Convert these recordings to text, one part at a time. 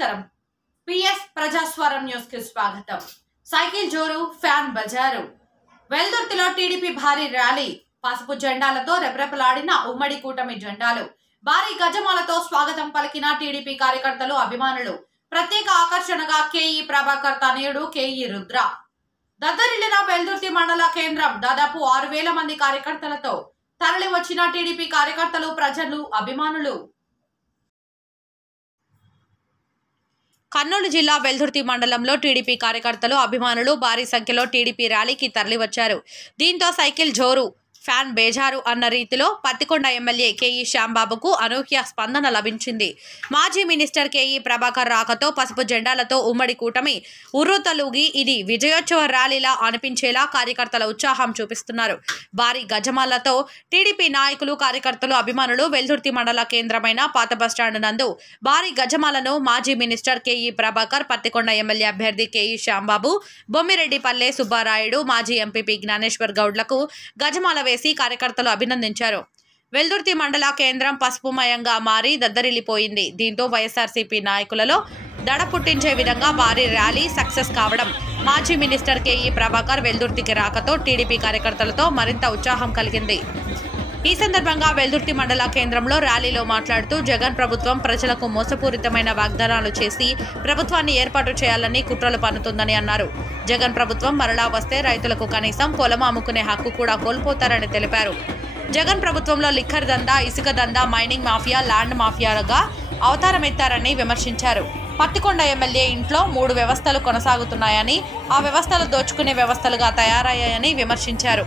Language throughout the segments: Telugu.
నమస్కారం పిఎస్ ప్రజాస్వరం న్యూస్ కి స్వాగతం. సైకిల్ జోరు, ఫ్యాన్ బజారు. వెల్దుర్తిలో టీడీపీ భారీ ర్యాలీ. పసుపు జెండాలతో రెపరెపలాడిన ఉమ్మడి కూటమి జెండాలు. భారీ గజమాలతో స్వాగతం పలికిన టీడీపీ కార్యకర్తలు, అభిమానులు. ప్రత్యేక ఆకర్షణగా కేఈ ప్రభాకర్ తనయుడు కేఈ రుద్ర. దద్దరిల్లిన వెల్దుర్తి మండల కేంద్రం. దాదాపు 6,000 మంది కార్యకర్తలతో తరలి వచ్చిన టీడీపీ కార్యకర్తలు, ప్రజలు, అభిమానులు. కర్నూలు జిల్లా వెల్దుర్తి మండలంలో టీడీపీ కార్యకర్తలు, అభిమానులు భారీ సంఖ్యలో టీడీపీ ర్యాలీకి తరలివచ్చారు. దీంతో సైకిల్ జోరు, ఫ్యాన్ బేజారు అన్న రీతిలో పత్తికొండ ఎమ్మెల్యే కేఈ శ్యాంబాబుకు అనూహ్య స్పందన లభించింది. మాజీ మినిస్టర్ కేఈ ప్రభాకర్ రాకతో పసుపు జెండాలతో ఉమ్మడి కూటమి ఉర్రూతలూగి ఇది విజయోత్సవ ర్యాలీలా అనిపించేలా కార్యకర్తల ఉత్సాహం చూపిస్తున్నారు. భారీ గజమాలతో టీడీపీ నాయకులు, కార్యకర్తలు, అభిమానులు వెల్దుర్తి మండల కేంద్రమైన పాత బస్టాండ్ నందు భారీ గజమాలను మాజీ మినిస్టర్ కేఈ ప్రభాకర్, పత్తికొండ ఎమ్మెల్యే అభ్యర్థి కేఈ శ్యాంబాబు, బొమ్మిరెడ్డిపల్లె సుబ్బారాయుడు, మాజీ ఎంపీపీ జ్ఞానేశ్వర్ గౌడ్లకు గజమాల వేసి కార్యకర్తలు అభినందించారు. వెల్దుర్తి మండల కేంద్రం పసుపుమయంగా మారి దద్దరిల్లిపోయింది. దీంతో వైఎస్ఆర్సీపీ నాయకులలో దడ పుట్టించే విధంగా భారీ ర్యాలీ సక్సెస్ కావడం, మాజీ మినిస్టర్ కేఈ ప్రభాకర్ వెల్దుర్తికి రాకతో టీడీపీ కార్యకర్తలతో మరింత ఉత్సాహం కలిగింది. ఈ సందర్భంగా వెల్దుర్తి మండల కేంద్రంలో ర్యాలీలో మాట్లాడుతూ జగన్ ప్రభుత్వం ప్రజలకు మోసపూరితమైన వాగ్దానాలు చేసి ప్రభుత్వాన్ని ఏర్పాటు చేయాలని కుట్రలు పన్నుతుందని అన్నారు. జగన్ ప్రభుత్వం మరలా వస్తే రైతులకు కనీసం పొలం అమ్ముకునే హక్కు కూడా కోల్పోతారని తెలిపారు. జగన్ ప్రభుత్వంలో లిక్కర్ దందా, ఇసుక దందా, మైనింగ్ మాఫియా, ల్యాండ్ మాఫియాలుగా అవతారమెత్తారని విమర్శించారు. పత్తికొండ ఎమ్మెల్యే ఇంట్లో 3 వ్యవస్థలు కొనసాగుతున్నాయని, ఆ వ్యవస్థలు దోచుకునే వ్యవస్థలుగా తయారయ్యాయని విమర్శించారు.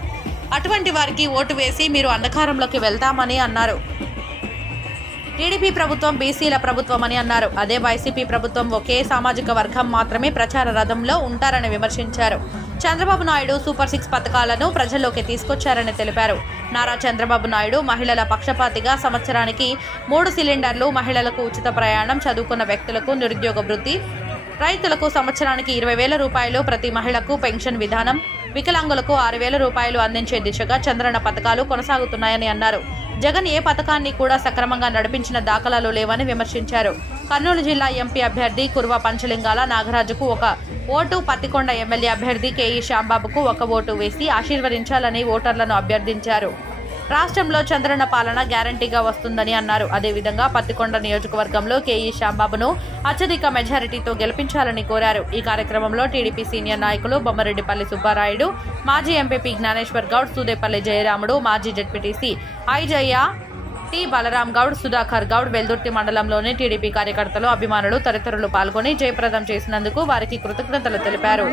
అటువంటి వారికి ఓటు వేసి మీరు అంధకారంలోకి వెళ్తామని అన్నారు. టీడీపీ ప్రభుత్వం బీసీల ప్రభుత్వం అని అన్నారు. అదే వైసీపీ ప్రభుత్వం ఒకే సామాజిక వర్గం మాత్రమే ప్రచార రథంలో ఉంటారని విమర్శించారు. చంద్రబాబు నాయుడు సూపర్ 6 పథకాలను ప్రజల్లోకి తీసుకొచ్చారని తెలిపారు. నారా చంద్రబాబు నాయుడు మహిళల పక్షపాతిగా సంవత్సరానికి 3 సిలిండర్లు, మహిళలకు ఉచిత ప్రయాణం, చదువుకున్న వ్యక్తులకు నిరుద్యోగ వృత్తి, రైతులకు సంవత్సరానికి 20,000 రూపాయలు ప్రతి మహిళకు పెన్షన్ విధానం, వికలాంగులకు 6,000 రూపాయలు అందించే దిశగా చంద్రన్న పథకాలు కొనసాగుతున్నాయని అన్నారు. జగన్ ఏ పథకాన్ని కూడా సక్రమంగా నడిపించిన దాఖలాలు లేవని విమర్శించారు. కర్నూలు జిల్లా ఎంపీ అభ్యర్థి కుర్వ పంచలింగాల నాగరాజుకు 1 ఓటు, పత్తికొండ ఎమ్మెల్యే అభ్యర్థి కేఈ శ్యాంబాబుకు 1 ఓటు వేసి ఆశీర్వదించాలని ఓటర్లను అభ్యర్థించారు. రాష్ట్రంలో చంద్రన్న పాలన గ్యారంటీగా వస్తుందని అన్నారు. అదేవిధంగా పత్తికొండ నియోజకవర్గంలో కేఈ శ్యాంబాబును అత్యధిక మెజారిటీతో గెలిపించాలని కోరారు. ఈ కార్యక్రమంలో టీడీపీ సీనియర్ నాయకులు బొమ్మిరెడ్డిపల్లి సుబ్బారాయుడు, మాజీ ఎంపీపీ జ్ఞానేశ్వర్ గౌడ్, సూదేపల్లి జయరాముడు, మాజీ జెడ్పీటీసీ ఐజయ్య, టి బలరాం గౌడ్, సుధాకర్ గౌడ్, వెల్దుర్తి మండలంలోని టీడీపీ కార్యకర్తలు, అభిమానులు తదితరులు పాల్గొని జయప్రదం చేసినందుకు వారికి కృతజ్ఞతలు తెలిపారు.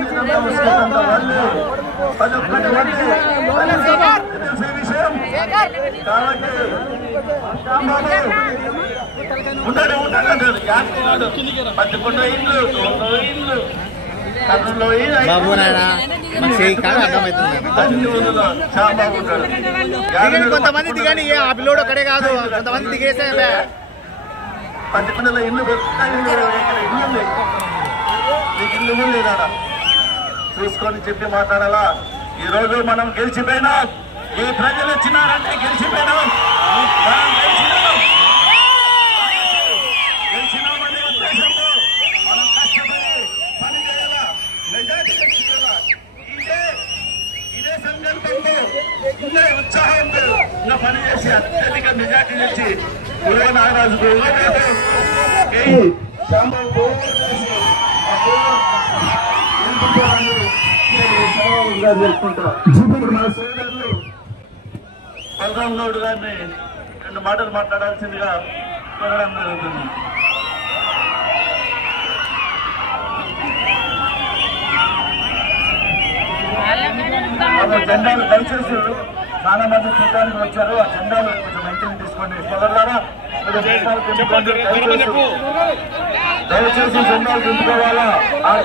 బాబు నాయన అర్థమవుతుంది. కొంతమంది దిగండి, ఆ పిల్లోడు ఒక్కడే కాదు, కొంతమంది దిగేసే. పత్తికొండలో ఇల్లు లేదా చూసుకొని చెప్పి మాట్లాడాలా. ఈ రోజు మనం గెలిచిపోయినాం. ఈ ప్రజలు వచ్చినారంటే గెలిచిపోయినాం. గెలిచినామనే ఉద్దేశంతో మనం కష్టపడి పని చేయాలా, మెజార్టీ తెచ్చుకోవాలా. ఇదే సంకల్పంతో, ఇదే ఉత్సాహంతో ఇంకా పని చేసి అత్యధిక మెజార్టీ తెచ్చి కుర్వ నాగరాజుకు ఇప్పుడు మన సోదరులు బలరాం గౌడ్ గారిని 2 మాటలు మాట్లాడాల్సిందిగా కోరడం జరుగుతుంది. జెండాలు దయచేసి చాలా మంది చూడడానికి వచ్చారు. ఆ జెండాలు కొంచెం వెంటనే తీసుకోండి. సోదరులారా దయచేసి జెండాలు దింపుకోవాలా.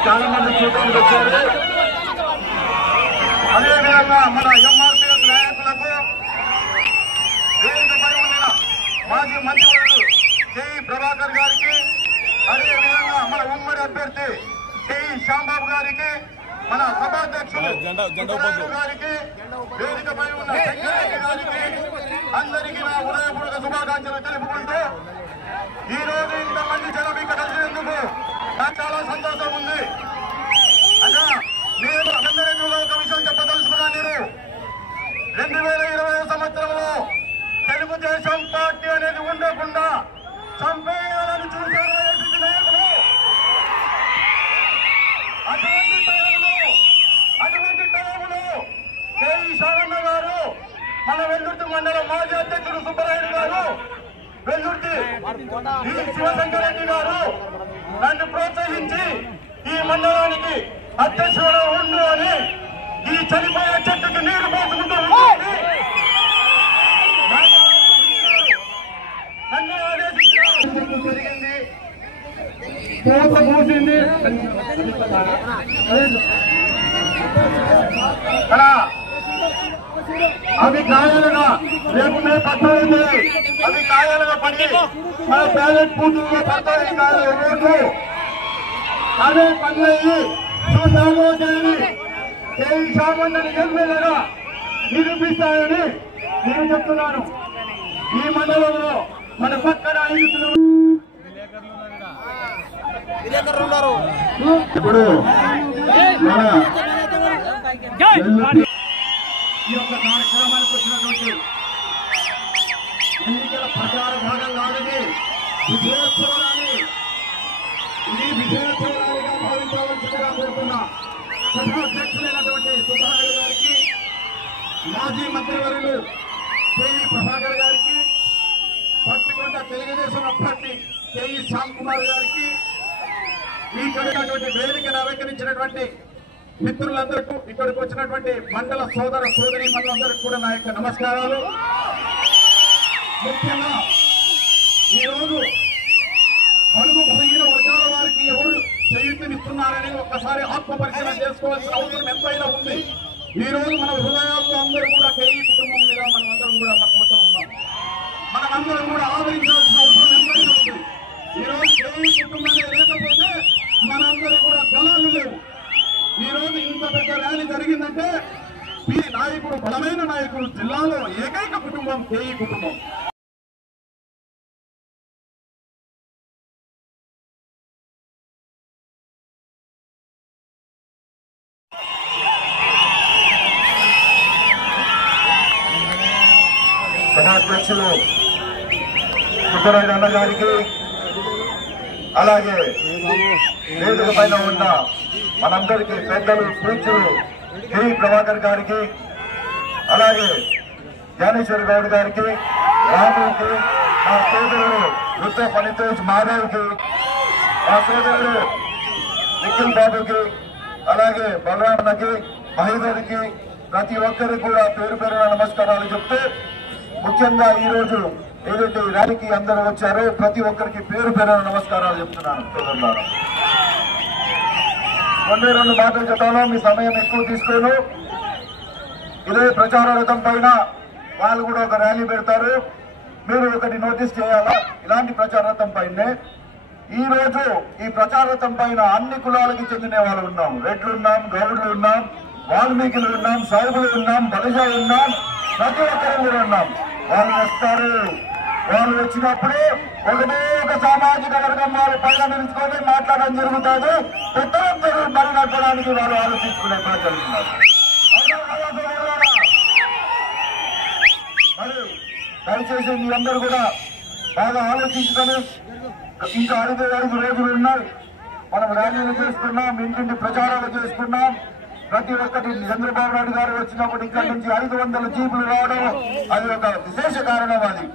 చాలా మంది చూడడానికి వచ్చారు. అదేవిధంగా మన ఎంఆర్పీ నాయకులకు, వేదికపై ఉన్న మాజీ మంత్రివర్యులు కేఈ ప్రభాకర్ గారికి, అదేవిధంగా మన ఉమ్మడి అభ్యర్థి కేఈ శ్యాంబాబు గారికి, మన సభాధ్యక్షులు గారికి, వేదికపై ఉన్న సెక్రటరీ గారికి అందరికీ నా హృదయపూర్వక శుభాకాంక్షలు తెలుపుకుంటూ ఈ రోజు ఇంతమంది జనం ఇక్కడ కలిసినందుకు రెడ్డి గారు నన్ను ప్రోత్సహించి ఈ మండలానికి అధ్యక్షుడు ఉండు అని ఈ చనిపోయే చెట్టుకి నీరు పోసుకుంటూ నన్ను ఆదేశించడం జరిగింది. కోత పూసింది అవి కాయాలుగా రేపు మే 19 అవి కాయాలుగా పడి మన బ్యాలెట్ పూర్తిగా 19 రోజు అదే పని అయ్యి చూసామోదని సామాన్యుని ఎమ్మెల్యేగా నిరూపిస్తాయని నేను చెప్తున్నాను. ఈ మండలంలో మన పక్కన 5 ఇప్పుడు ఈ యొక్క కార్యక్రమానికి వచ్చినటువంటి ఎన్నికల ప్రచార భాగం కాదని విజయోత్సవాన్ని ఇది విజయోత్సవాలుగా భావించవలసిందిగా కోరుతున్నా. సభాధ్యక్షులైనటువంటి సుధాకర్ గారికి, మాజీ మంత్రివర్యులు కేఈ ప్రభాకర్ గారికి, పత్తికొండ తెలుగుదేశం అభ్యర్థి కేఈ శ్యామ్ కుమార్ గారికి, ఇక్కడికి వేదికను అలంకరించినటువంటి మిత్రులందరికీ, ఇక్కడికి వచ్చినటువంటి మండల సోదర సోదరి మండలందరికీ కూడా నా యొక్క నమస్కారాలు. ముఖ్యంగా ఈరోజు అడుగు బలహీన వర్గాల వారికి ఎవరు చేయూతనిస్తున్నారని ఒక్కసారి ఆత్మ పరిశీలన చేసుకోవాల్సిన అవసరం ఎంతైనా ఉంది. ఈ రోజు మన హృదయాల్లో అందరూ కూడా కేఈ కుటుంబం మీద మనమందరం కూడా మక్కువతో ఉన్నాం. మనమందరం కూడా ఆదరించాల్సిన అవసరం ఎంతైనా ఉంది. ఈ రోజు కేఈ కుటుంబాన్ని లేకపోతే మనందరూ కూడా బలాలు లేవు. ఈ రోజు ఇంత పెద్ద ర్యాలీ జరిగిందంటే ఈ నాయకుడు, బలమైన నాయకుడు, జిల్లాలో ఏకైక కుటుంబం కేఈ కుటుంబం. సభాధ్యక్షులు సుబ్బరాజు అన్న గారికి, అలాగే వేదిక పైన ఉన్న మనందరికీ పెద్దలు పూజ్యులు కేఈ ప్రభాకర్ గారికి, అలాగే జ్ఞానేశ్వర్ గౌడ్ గారికి, రాముకి, మా సోదరుడు వృద్ధ ఫణితేజ్ మాధవ్కి, మా సోదరుడు నిఖిల్ బాబుకి, అలాగే బలరామన్నకి, మహేందర్కి, ప్రతి ఒక్కరికి కూడా పేరు పేరున నమస్కారాలు చెప్తూ, ముఖ్యంగా ఈ రోజు ఏదైతే ర్యాలీకి అందరూ వచ్చారో ప్రతి ఒక్కరికి పేరు పేరున నమస్కారాలు చెప్తున్నాను. సోదరులారా, 2 మాటలు చెప్పాను, మీ సమయం ఎక్కువ తీసుకోను. ఇదే ప్రచార రథం పైన వాళ్ళు కూడా ఒక ర్యాలీ పెడతారు, మీరు ఒకటి నోటీస్ చేయాలా. ఇలాంటి ప్రచార రథం పైనే ఈ రోజు ఈ ప్రచార రథం పైన అన్ని కులాలకి చెందిన వాళ్ళు ఉన్నాం. రెడ్లు ఉన్నాం, గౌడ్లు ఉన్నాం, వాల్మీకులు ఉన్నాం, సాయిబులు ఉన్నాం, బలిజాలు ఉన్నాం, ప్రతి ఒక్కరు కూడా ఉన్నాం. వాళ్ళు వస్తారు. వాళ్ళు వచ్చినప్పుడు ఒకటే ఒక సామాజిక వర్గం వాళ్ళు పైన నిలుచుకొని మాట్లాడడం జరుగుతుంది. పెద్దలందరూ మరి నడపడానికి వాళ్ళు ఆలోచించుకునే ప్రజలు ఉన్నారు. మరి దయచేసి మీ అందరూ కూడా బాగా ఆలోచించుకొని, ఇంకా 5 రోజులు ఉన్నాయి. మనం ర్యాలీలు చేసుకున్నాం, ఇంటింటి ప్రచారాలు చేసుకున్నాం. ప్రతి ఒక్కటి చంద్రబాబు నాయుడు గారు వచ్చినప్పుడు ఇక్కడ నుంచి 500 జీపులు రావడం అది ఒక విశేష కారణం. అది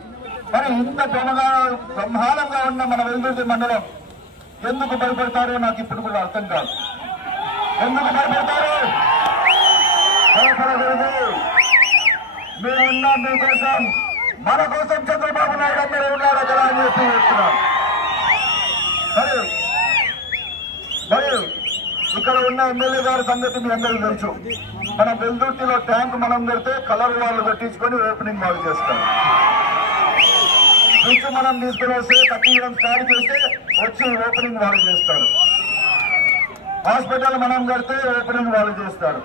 మరి ఇంత బ్రహ్మాండంగా ఉన్న మన వెల్దుర్తి మండలం ఎందుకు భయపడతారో నాకు ఇప్పుడు కూడా అర్థం కాదు. ఎందుకు భయపడతారు? భయపడకూడదు. మేమున్నాం మీకోసం, మన కోసం చంద్రబాబు నాయుడు అందరూ ఉన్నాడు కదా అని చెప్పి చెప్తున్నాం. మరి ఇక్కడ ఉన్న ఎమ్మెల్యే గారి సంగతి మీ అందరికీ తెలుసు. మన వెల్దుర్తిలో ట్యాంక్ మనం కడితే కలర్ వాళ్ళు కట్టించుకొని ఓపెనింగ్ వాళ్ళు చేస్తారు. నుంచి మనం తీసుకుని వస్తే కట్టించడం స్టార్ట్ చేస్తే వచ్చి ఓపెనింగ్ వాళ్ళు చేస్తారు. హాస్పిటల్ మనం కడితే ఓపెనింగ్ వాళ్ళు చేస్తారు.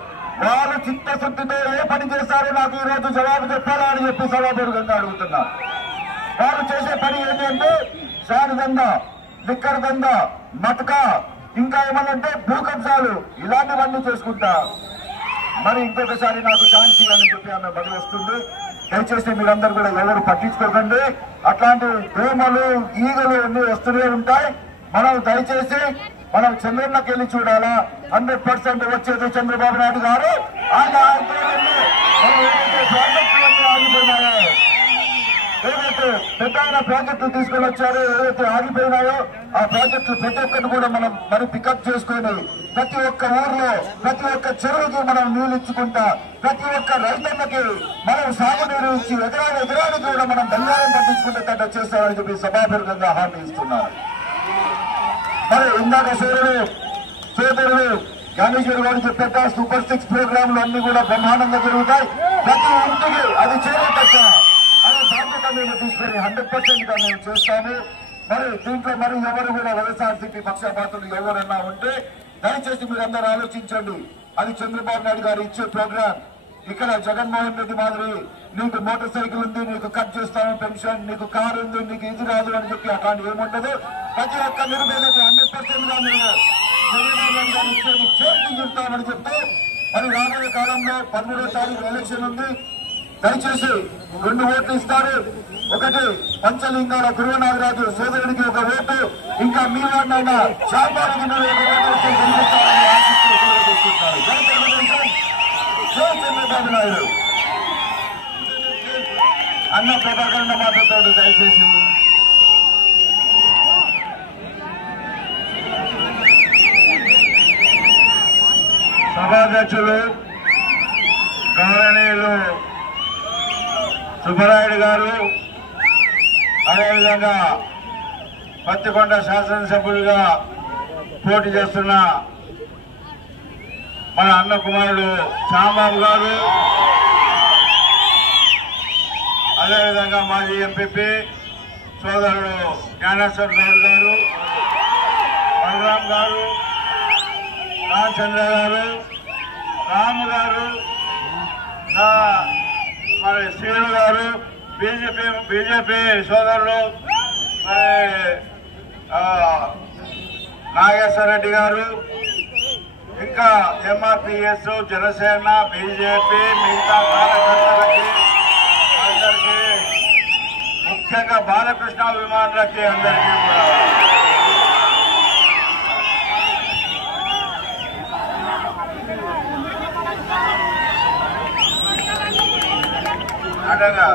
వాళ్ళు చిత్తశుద్ధితో ఏ పని చేస్తారో నాకు ఈ రోజు జవాబు చెప్పాలా అని చెప్పి సభాపూర్వకంగా అడుగుతున్నా. వాళ్ళు చేసే పని ఏంటంటే శాన్ దందా, లిక్కర్ దందా, మటకా, ఇంకా ఏమన్నంటే భూ కబ్జాలు, ఇలాంటివన్నీ చేసుకుంటా. మరి ఇంకొకసారి నాకు ఛాన్స్ ఇవ్వాలని చెప్పి ఆమె బలి వస్తుంది. దయచేసి మీరందరూ కూడా ఎవరు పట్టించుకోకండి. అట్లాంటి దోమలు, ఈగలు అన్ని వస్తూనే ఉంటాయి. మనం దయచేసి మనం చంద్రన్నకి వెళ్ళి చూడాలా. 100% వచ్చేది చంద్రబాబు నాయుడు గారు. ఆయన ఆగిపోయినాయో ఏదైతే పెద్ద ప్రాజెక్టులు తీసుకొని వచ్చారో, ఏదైతే ఆగిపోయినాయో ఆ ప్రాజెక్టులు ప్రతి ఒక్కటి కూడా మనం పికప్ చేసుకొని ప్రతి ఒక్క ఊర్లో ప్రతి ఒక్క చెరువుకి మనం నీళ్లు ఇచ్చుకుంటా, ప్రతి ఒక్క రైతన్నకి మనం సాగునీరు ఇచ్చి ఎకరానికి కూడా మనం బంగారం పట్టించుకుంటే చేస్తామని చెప్పి సభాపూర్వకంగా హామీ ఇస్తున్నారు. మరి ఇందాక సోదరుడు జ్ఞానేశ్వరి గారు చెప్పాక సూపర్ 6 ప్రోగ్రాంలు అన్ని కూడా బ్రహ్మాండంగా జరుగుతాయి. ప్రతి ఇంటికి అది చేరేటట్టు అది బాధ్యత మేము తీసుకొని 100% గా మేము చేస్తాము. మరి దీంట్లో మరి ఎవరు కూడా వైఎస్ఆర్సీపీ పక్షపాతులు ఎవరన్నా ఉంటే దయచేసి మీరు అందరూ ఆలోచించండి. అది చంద్రబాబు నాయుడు గారు ఇచ్చే ప్రోగ్రాం. ఇక్కడ జగన్మోహన్ రెడ్డి మాదిరి నీకు మోటార్ సైకిల్ ఉంది, నీకు కట్ చేస్తాను పెన్షన్, నీకు కారు ఉంది, నీకు ఇది రాదు అని చెప్పి అట్లాంటి ఏముండదు. ప్రతి ఒక్క నిరుపేదకి 100% గా మీరు చంద్రబాబు గారు ఇచ్చేది చేతి చెప్తామని చెప్తే మరి రాబోయే కాలంలో 13వ తారీఖు ఎలక్షన్ ఉంది. దయచేసి 2 ఓట్లు ఇస్తారు. ఒకటి పంచలింగాల గురువనాగరాజు సోదరుడికి ఒక ఓటు, ఇంకా మీ వాడినైనా శాంబానికి మీరు ఒక ఓటు గెలిపిస్తారని ఆశిస్తూ చంద్రబాబు నాయుడు అన్న ప్రభాకరణ మాట్లాడతాడు. దయచేసి సభాధ్యక్షులు గౌరవనీయులు సుబ్బరాయుడు గారు, అదేవిధంగా పత్తికొండ శాసనసభ్యులుగా పోటీ చేస్తున్న మన అన్న కుమారుడు శ్యాంబాబు గారు, అదేవిధంగా మాజీ ఎంపీపీ సోదరుడు జ్ఞానేశ్వర్ గౌడ్ గారు, బలరాం గారు, రామచంద్ర గారు, రాము గారు, మరి శ్రీను గారు, బీజేపీ సోదరులు మరి నాగేశ్వర రెడ్డి గారు, ఇంకా ఎంఆర్పిఎస్, జనసేన, బీజేపీ మిగతా కార్యకర్తలకి అందరికీ, ముఖ్యంగా బాలకృష్ణ అభిమానులకి అందరికీ కూడా అంటగా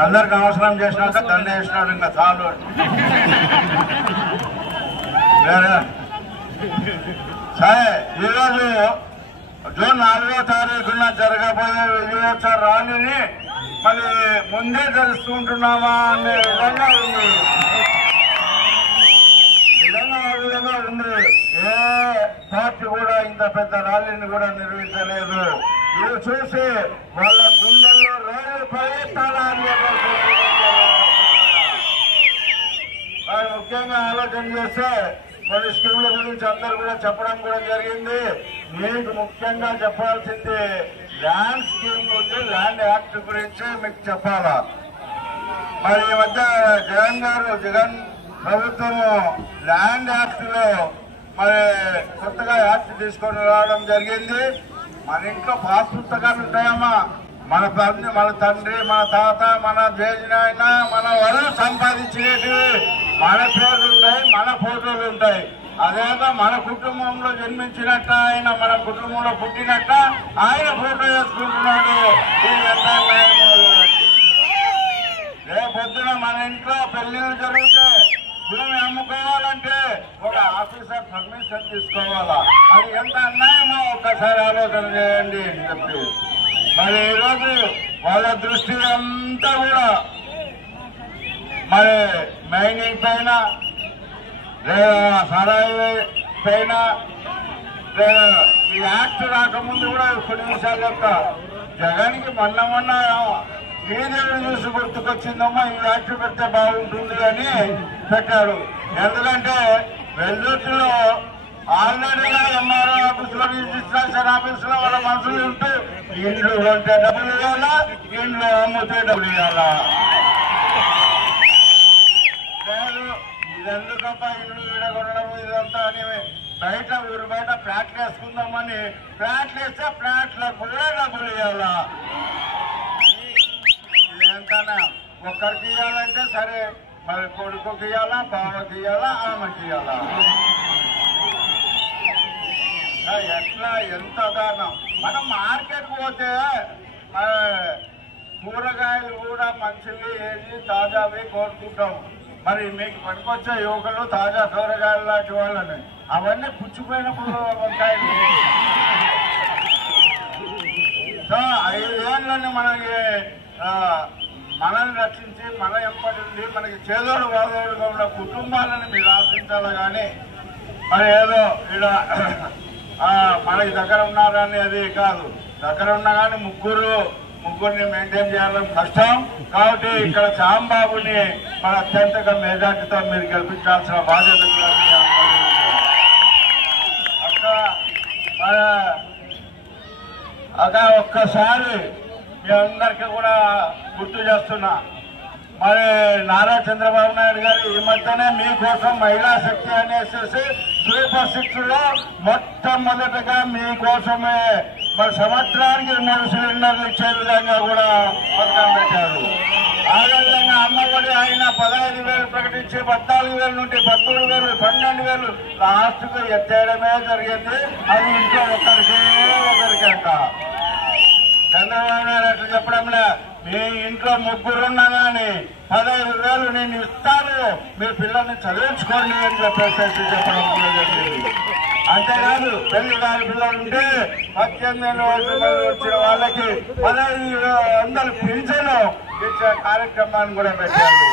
అందరికి అవసరం చేసినాక దండ వేసినాడు. ఇంకా చాలు సరే. ఈరోజు జూన్ 4వ తారీఖున జరగబోయే విజయోత్సవ ర్యాలీని మరి ముందే తెలుసుకుంటున్నామా అనే విధంగా ఉంది. ఏ పార్టీ కూడా ఇంత పెద్ద ర్యాలీని కూడా నిర్వహించలేదు. ఇది చూసి వాళ్ళ గుండెల్లో రైలు ప్రయత్నాలని ముఖ్యంగా ఆలోచన చేస్తే కొన్ని స్కీముల గురించి అందరూ కూడా చెప్పడం కూడా జరిగింది. మీకు ముఖ్యంగా చెప్పాల్సింది ల్యాండ్ స్కీమ్ గురించి, ల్యాండ్ యాక్ట్ గురించి మీకు చెప్పాలా. మరి ఈ మధ్య జగన్ ప్రభుత్వం ల్యాండ్ యాక్ట్ లో మరి కొత్తగా యాక్ట్ తీసుకొని రావడం జరిగింది. మన ఇంట్లో పాస్ పుస్తకాలు ఉంటాయమ్మా, మన తండ్రి, మన తాత, మన జేజనాయన, మన వాళ్ళు సంపాదించినవి మన పేర్లు ఉంటాయి, మన ఫోటోలు ఉంటాయి. అదేగా మన కుటుంబంలో జన్మించినట్ట, ఆయన మన కుటుంబంలో పుట్టినట్ట ఆయన ఫోటో వేసుకుంటున్నాడు. రేపొద్దున మన ఇంట్లో పెళ్లిళ్ళు జరిగితే భూమి అమ్ముకోవాలంటే ఒక ఆఫీసర్ పర్మిషన్ తీసుకోవాలా. అది ఎంత అన్యాయమో ఒక్కసారి ఆలోచన చేయండి అని చెప్పి మరి ఈరోజు వాళ్ళ దృష్టి అంతా కూడా మరి మైనింగ్ పైన, లేదా సరాయి పైన, లేదా ఈ యాక్ట్ రాకముందు కూడా కొన్ని నిమిషాలు యొక్క జగన్కి మొన్న శ్రీదేవిని చూసి గుర్తుకొచ్చిందమ్మా, ఈ యాక్ట్ పెడితే బాగుంటుంది అని పెట్టాడు. ఎందుకంటే వెల్లుర్తిలో ఆల్రెడీగా ఎంఆర్ఓ ఆఫీసులో, రిజిస్ట్రేషన్ ఆఫీసులో వాళ్ళ మనుషులు ఉంటూ ఇండ్లు కొంటే డబ్బులు ఇవ్వాలా, ఇండ్లు అమ్ముతే డబ్బులు ఇవ్వాలా. లేదు ఇదెందుకప్ప ఇల్లు విడగొనడం ఇదంతా అని బయట ఊరు బయట ఫ్లాట్లు వేసుకుందామని ఫ్లాట్లు వేస్తే ఫ్లాట్లకు కూడా డబ్బులు ఇవ్వాలా. ఇదంతా ఒక్కరికి ఇవ్వాలంటే సరే, మరి కొడుకుకి ఇవ్వాలా, బావకి ఇవ్వాలా, ఆమెకి ఇవ్వాలా. ఎట్లా ఎంత దారుణం. మనం మార్కెట్ పోతే కూరగాయలు కూడా మంచివి ఏది తాజావి కోరుకుంటాం. మరి మీకు పనికొచ్చే యువకులు తాజా కూరగాయలు లాంటి వాళ్ళని అవన్నీ పుచ్చిపోయినప్పుడు వంకాయలు. సో 5 ఏళ్ళని మనల్ని రక్షించి మన ఎంపటి మనకి చేదోడు వాదోడుగా ఉన్న కుటుంబాలను మీరు ఆశించాలి. కానీ మరి ఏదో ఇలా మనకి దగ్గర ఉన్నారని అది కాదు. దగ్గర ఉన్నా కానీ ముగ్గురిని మెయింటైన్ చేయాలని కష్టం. కాబట్టి ఇక్కడ శాంబాబుని మన అత్యంతగా మెజార్టీతో మీరు గెలిపించాల్సిన బాధ్యత కూడా అలా ఒక్కసారి మీ అందరికీ కూడా గుర్తు చేస్తున్నా. మరి నారా చంద్రబాబు నాయుడు గారు ఈ మధ్యనే మీకోసం మహిళా శక్తి అనేసి సూపర్ 6 లో మొట్టమొదటగా మీకోసమే మరి సంవత్సరానికి 3 సిలిండర్లు ఇచ్చే విధంగా కూడా పథకం పెట్టారు. అదేవిధంగా అమ్మఒడి ఆయన 15,000 ప్రకటించి 14,000 నుండి 13,000, 12,000 లాస్ట్కు ఎత్తేయడమే జరిగింది. అది ఇంట్లో ఒకరికి అంట. చంద్రబాబు నాయుడు అట్లా చెప్పడంలే. మీ ఇంట్లో ముగ్గురున్నా కానీ 15,000 నేను ఇస్తాను, మీ పిల్లల్ని చదివించుకోండి అని చెప్పేసి చెప్పడం జరిగింది. అంతేకాదు పెళ్లి కాని పిల్లలు ఉంటే 18 వయసు వచ్చిన వాళ్ళకి 1,500 పింఛను ఇచ్చే కార్యక్రమాన్ని కూడా పెట్టారు.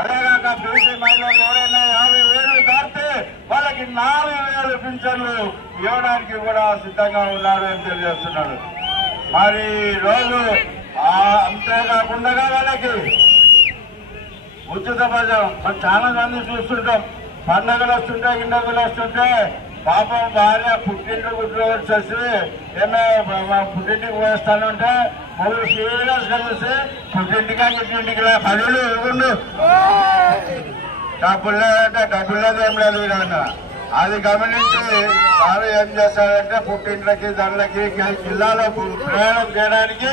అదేగాక బీసీ మహిళలు ఎవరైనా 50,000 దాటితే వాళ్ళకి 4,000 పింఛన్లు ఇవ్వడానికి కూడా సిద్ధంగా ఉన్నారు అని తెలియజేస్తున్నారు. మరి రోజు అంతేకాకుండా వాళ్ళకి ఉచిత బజం మరి చాలా మంది చూస్తుంటాం. పండగలు వస్తుంటే గిండగలు వస్తుంటే పాపం భార్య పుట్టింటి గుడ్లు వచ్చేసి ఏమే పుట్టింటికి పోస్తానంటే మూడు సీరియస్ కలిసి పుట్టింటికా గిట్టింటికి పనులు ఇవ్వండు డబ్బులు లేదంటే డబ్బులు లేదు ఏం లేదు విధంగా అది గమనించి వారు ఏం చేస్తారంటే పుట్టింట్లకి దానికి జిల్లాలో ప్రయాణం చేయడానికి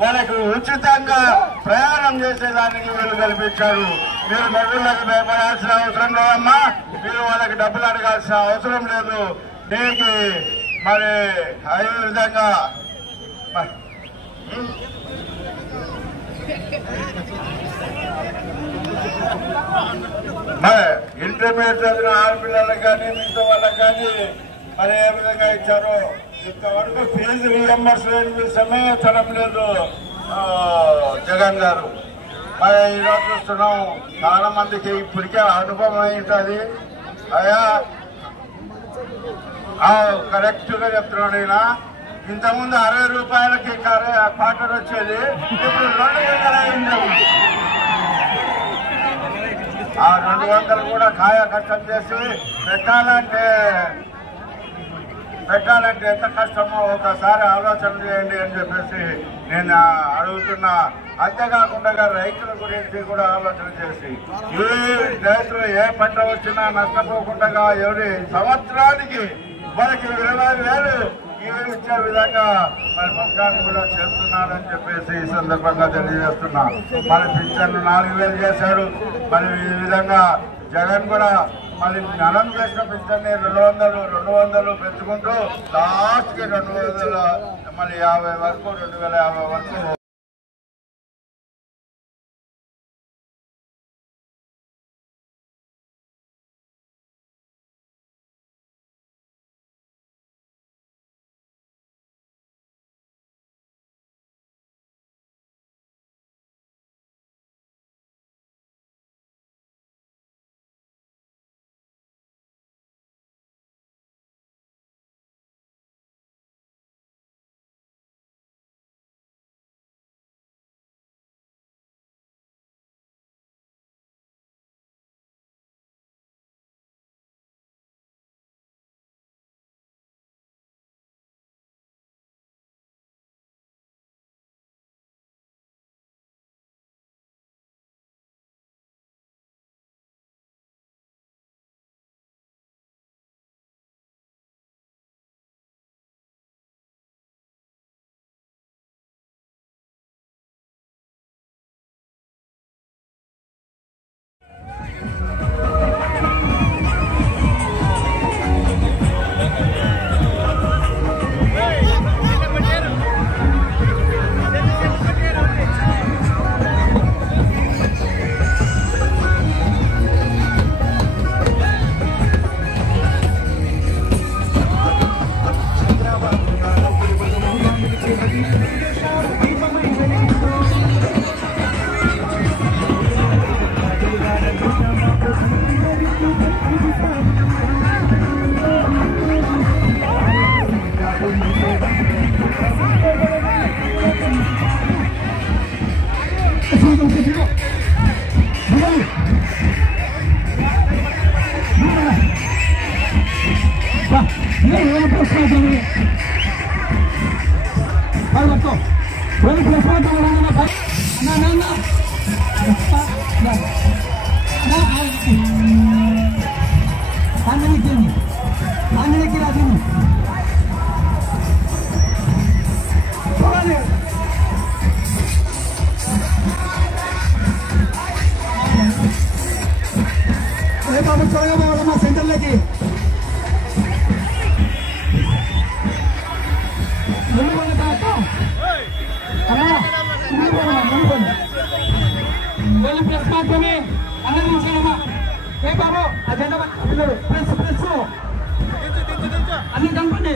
వాళ్ళకి ఉచితంగా ప్రయాణం చేసేదానికి వీళ్ళు కల్పించారు. మీరు మగుళ్ళకి భయపడాల్సిన అవసరం లేదమ్మా, మీరు వాళ్ళకి డబ్బులు అడగాల్సిన అవసరం లేదు. దీనికి మరి అదే విధంగా మరి ఇంటర్మీడియట్ చదివిన ఆడపిల్లలకు కానీ మిగతా వాళ్ళకి కానీ మరి ఏ విధంగా ఇచ్చారో ఇంతవరకు ఫీజు రీఎంబర్స్మెంట్ విషయమే లేదు జగన్ గారు. మరి ఈరోజు చూస్తున్నాం చాలా మందికి ఇప్పటికే అనుభవం అయి ఉంటుంది. అయ్యా కరెక్ట్ గా చెప్తున్నాడు ఈయన. ఇంతకుముందు 60 రూపాయలకి క్వార్టర్ వచ్చేది, ఇప్పుడు 200 అయింది. ఆ 200 కూడా కాయ కష్టం చేసి పెట్టాలంటే ఎంత కష్టమో ఒకసారి ఆలోచన చేయండి అని చెప్పేసి నేను అడుగుతున్నా. అంతేకాకుండా రైతుల గురించి కూడా ఆలోచన చేసి ఏ రైతులు ఏ పంట వచ్చినా నష్టపోకుండా ఎవరి సంవత్సరానికి మనకి 20,000 ఇచ్చే విధంగా మరి పథకాన్ని కూడా చేస్తున్నారని చెప్పేసి ఈ సందర్భంగా తెలియజేస్తున్నా. మరి పింఛన్లు 4,000 చేశాడు. మరి ఈ విధంగా జగన్ కూడా మరి మనం చేసిన పింఛన్ని 200 పెంచుకుంటూ లాస్ట్ కి 250 వరకు 2,050 వరకు సెంటర్లోకి ప్రెస్ మాత్రమే అన్నదించాలమ్మా. ఏ బాబు అజెండా ప్రెస్ ప్రెస్ అన్ని కనుకోండి.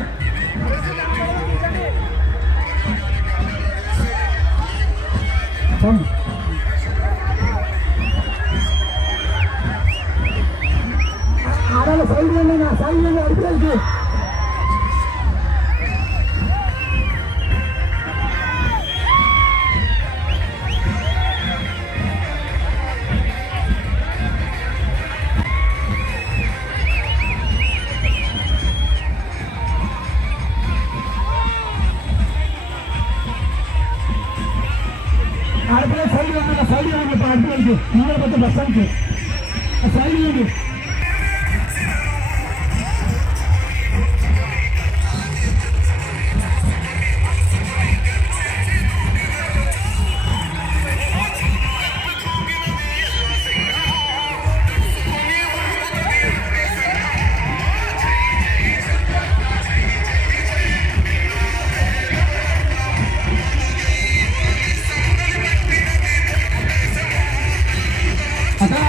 ఆడాలి సైడ్ సైడ్ అడిపేసి ఆడపిల్ల సైడ్ సైడ్ అడిపేసి నీళ్ళ పోతే బస్సానికి సైడ్ లేదు.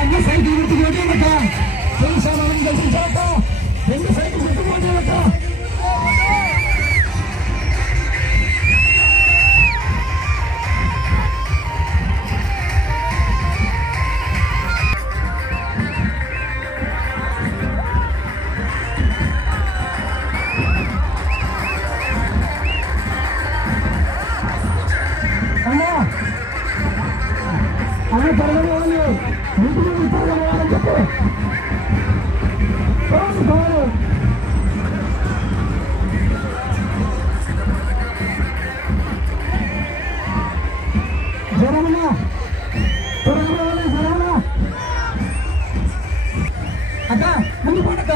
అన్ని సైడ్ గుర్తుకోండి అక్క తెలుసామని దర్శించాక రెండు సైడ్ గుర్తుకోండి అక్క. అన్న త్వరగా పోవాలి, ఇంటికి త్వరగా పోవాలని చెప్పు. జరమన్నా త్వరగా పోవాలి. జరమన్నా అక్క ముందు పడక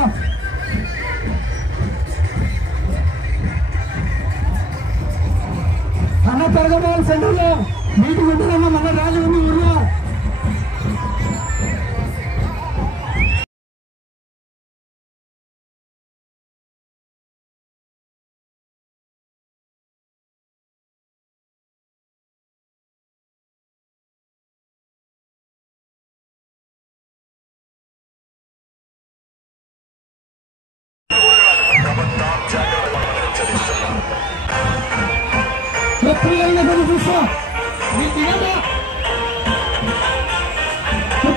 అన్న త్వరగా పోవాలి. సెంటర్లో మీటింగ్ ఉంటుందమ్మా. మన రాజు ఉంది ఊళ్ళో. పిల్లల్ని కూడా చూస్తా మీరు తినదా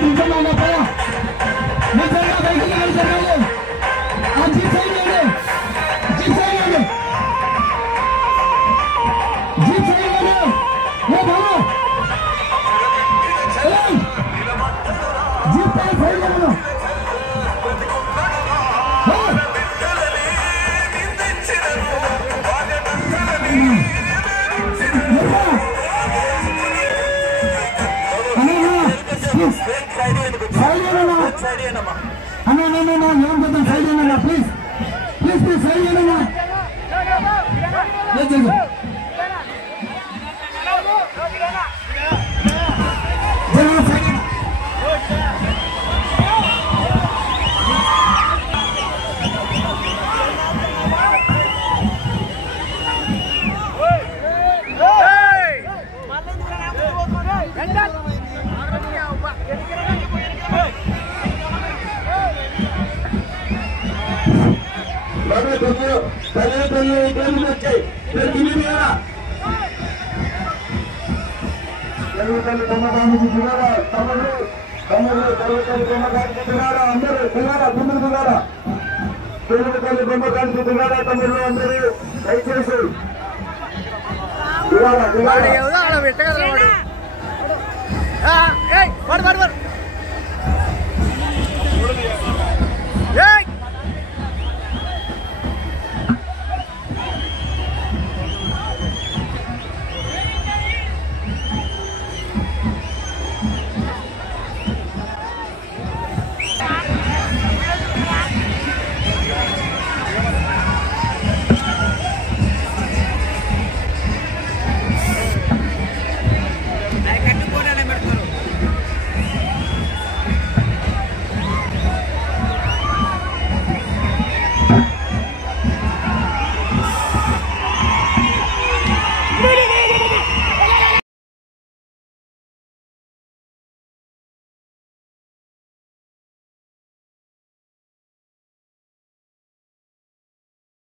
తింటున్నా పోయా నిజంగా బయటికి వెళ్తారు. ఆ jeep side jeep side jeep side A Babu jeep side please please please side చేయనా. పెట్టగలరా